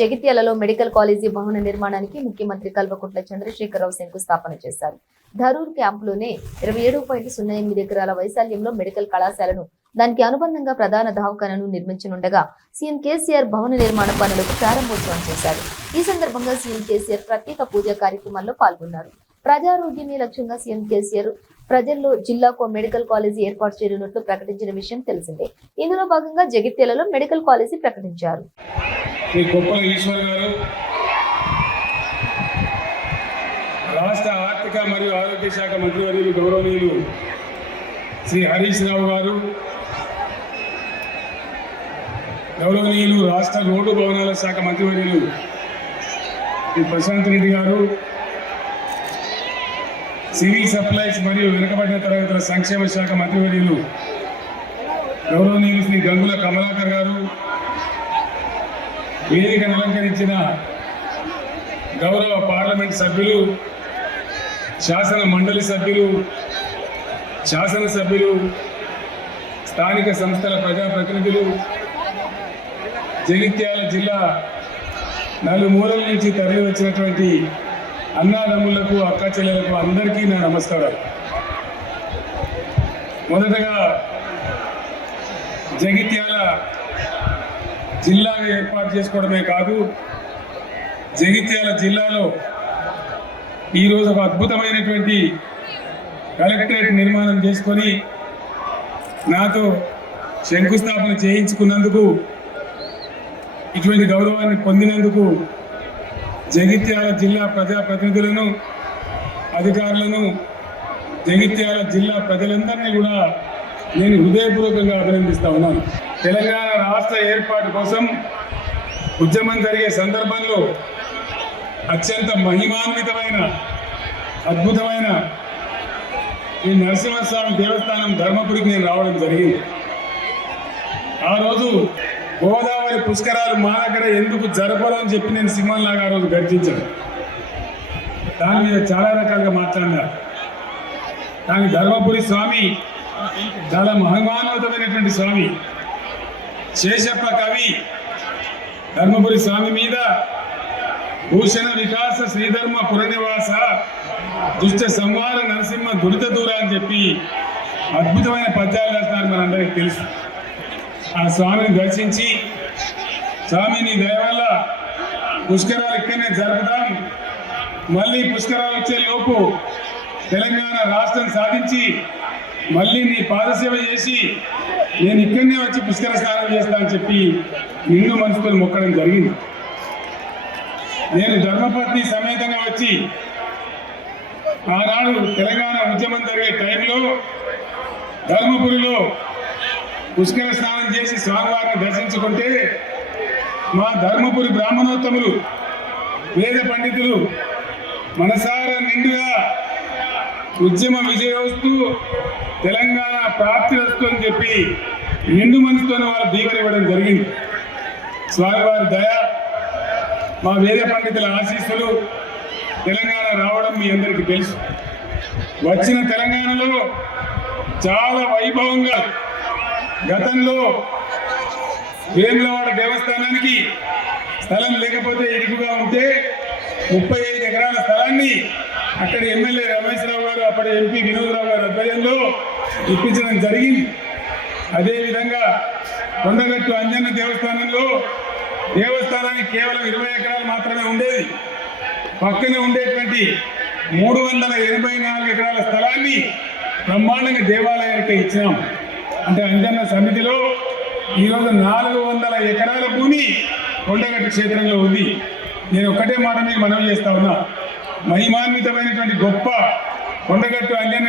జగిత్యాలలో medical college భవన నిర్మాణానికి ముఖ్యమంత్రి కల్వకుంట్ల చంద్రశేఖరరావు శంకుస్థాపన చేశారు. ధరూర్ క్యాంపులోనే 27.08 ఎకరాల వైశాల్యంలో మెడికల్ కళాశాలను, దానికి అనుబంధంగా ప్రధాన దవాఖానను నిర్మించనుండగా సీఎం కేసీఆర్ భవన నిర్మాణ పనులకు ప్రారంభోత్సవం చేశారు. ఈ సందర్భంగా సీఎం కేసీఆర్ ప్రత్యేక పూజా కార్యక్రమాల్లో పాల్గొన్నారు. ప్రజారోగ్యమే లక్ష్యంగా సీఎం కేసీఆర్ ప్రజల్లో జిల్లాకు మెడికల్ కాలేజీ ఏర్పాటు చేయనున్నట్లు ప్రకటించిన విషయం తెలిసిందే. ఇందులో భాగంగా జగిత్యాలలో మెడికల్ కాలేజీ ప్రకటించారు. రాష్ట్ర ఆర్థిక మరియు ఆరోగ్య శాఖ మంత్రివర్యులు గౌరవనీయులు శ్రీ హరీష్ రావు గారు, గౌరవనీయులు రాష్ట్ర రోడ్డు భవనాల శాఖ మంత్రివర్యులు శ్రీ ప్రశాంత్ రెడ్డి గారు, సివిల్ సప్లైస్ మరియు వెనుకబడిన తరగతుల సంక్షేమ శాఖ మంత్రివర్యులు గౌరవనీయులు శ్రీ గంగుల కమలాకర్ గారు, వేదికను అలంకరించిన గౌరవ పార్లమెంట్ సభ్యులు, శాసన మండలి సభ్యులు, శాసనసభ్యులు, స్థానిక సంస్థల ప్రజాప్రతినిధులు, జగిత్యాల జిల్లా నలుమూలల నుంచి తరలి వచ్చినటువంటి అన్నాదమ్ములకు, అక్క చెల్లెలకు అందరికీ నా నమస్కారాలు. మొదటగా జగిత్యాల జిల్లాగా ఏర్పాటు చేసుకోవడమే కాదు, జగిత్యాల జిల్లాలో ఈరోజు ఒక అద్భుతమైనటువంటి కలెక్టరేట్ నిర్మాణం చేసుకొని నాతో శంకుస్థాపన చేయించుకున్నందుకు, ఇటువంటి గౌరవాన్ని పొందినందుకు జగిత్యాల జిల్లా ప్రజాప్రతినిధులను, అధికారులను, జగిత్యాల జిల్లా ప్రజలందరినీ కూడా నేను హృదయపూర్వకంగా అభినందిస్తా ఉన్నాను. తెలంగాణ రాష్ట్ర ఏర్పాటు కోసం ఉద్యమం జరిగే సందర్భంలో అత్యంత మహిమాన్వితమైన, అద్భుతమైన ఈ నరసింహస్వామి దేవస్థానం ధర్మపురికి నేను రావడం జరిగింది. ఆ రోజు గోదావరి పుష్కరాలు మా దగ్గర ఎందుకు జరపదని చెప్పి నేను సింహంలాగా ఆ రోజు గర్జించాను. దాని మీద చాలా రకాలుగా మాట్లాడినారు. కానీ ధర్మపురి స్వామి చాలా మహిమాన్వితమైనటువంటి స్వామి. శేషప్ప కవి ధర్మపురి స్వామి మీద భూషణ వికాస శ్రీధర్మ పురనివాస దుష్ట సంహార నరసింహ దురిత దూర అని చెప్పి అద్భుతమైన పద్యాలు రాస్తున్నారు, మనందరికీ తెలుసు. ఆ స్వామిని దర్శించి, స్వామి నీ దయ వల్ల పుష్కరాలు ఇక్కడనే జరుపుదాం, మళ్ళీ పుష్కరాలు వచ్చే లోపు తెలంగాణ రాష్ట్రం సాధించి మళ్ళీ నీ పాదసేవ చేసి నేను ఇక్కడనే వచ్చి పుష్కర స్నానం చేస్తా అని చెప్పి నిన్ను మనసుకొని మొక్కడం జరిగింది. నేను ధర్మపత్ని సమేతంగా వచ్చి ఆనాడు తెలంగాణ ఉద్యమం జరిగే టైంలో ధర్మపురిలో పుష్కర స్నానం చేసి స్వామివారిని దర్శించుకుంటే మా ధర్మపురి బ్రాహ్మణోత్తములు, వేద పండితులు మనసారా నిండుగా ఉద్యమ విజయోస్తు, తెలంగాణ ప్రాప్తి వస్తు అని చెప్పి నిండు మనసుతోనే వారు దీవెనివ్వడం జరిగింది. స్వామివారి దయ, మా వేద పండితుల ఆశీస్సులు తెలంగాణ రావడం మీ అందరికీ తెలుసు. వచ్చిన తెలంగాణలో చాలా వైభవంగా గతంలో వేములవాడ దేవస్థానానికి స్థలం లేకపోతే ఇరుకుగా ఉంటే 35 ఎకరాల స్థలాన్ని అక్కడి ఎమ్మెల్యే రమేష్ రావు గారు, అప్పటి ఎంపీ వినోద్ రావు గారు ఆధ్వర్యంలో ఇప్పించడం జరిగింది. అదేవిధంగా కొండగట్టు అంజన్న దేవస్థానంలో దేవస్థానానికి కేవలం 20 ఎకరాలు మాత్రమే ఉండేది. పక్కనే ఉండేటువంటి 384 ఎకరాల స్థలాన్ని బ్రహ్మాండంగా దేవాలయానికి ఇచ్చినాం. అంటే అంజన్న సమితిలో ఈరోజు 400 ఎకరాల భూమి కొండగట్టు క్షేత్రంలో ఉంది. నేను ఒక్కటే మాట మీకు మనవి చేస్తా ఉన్నా, మహిమాన్వితమైనటువంటి గొప్ప కొండగట్టు అంజన్న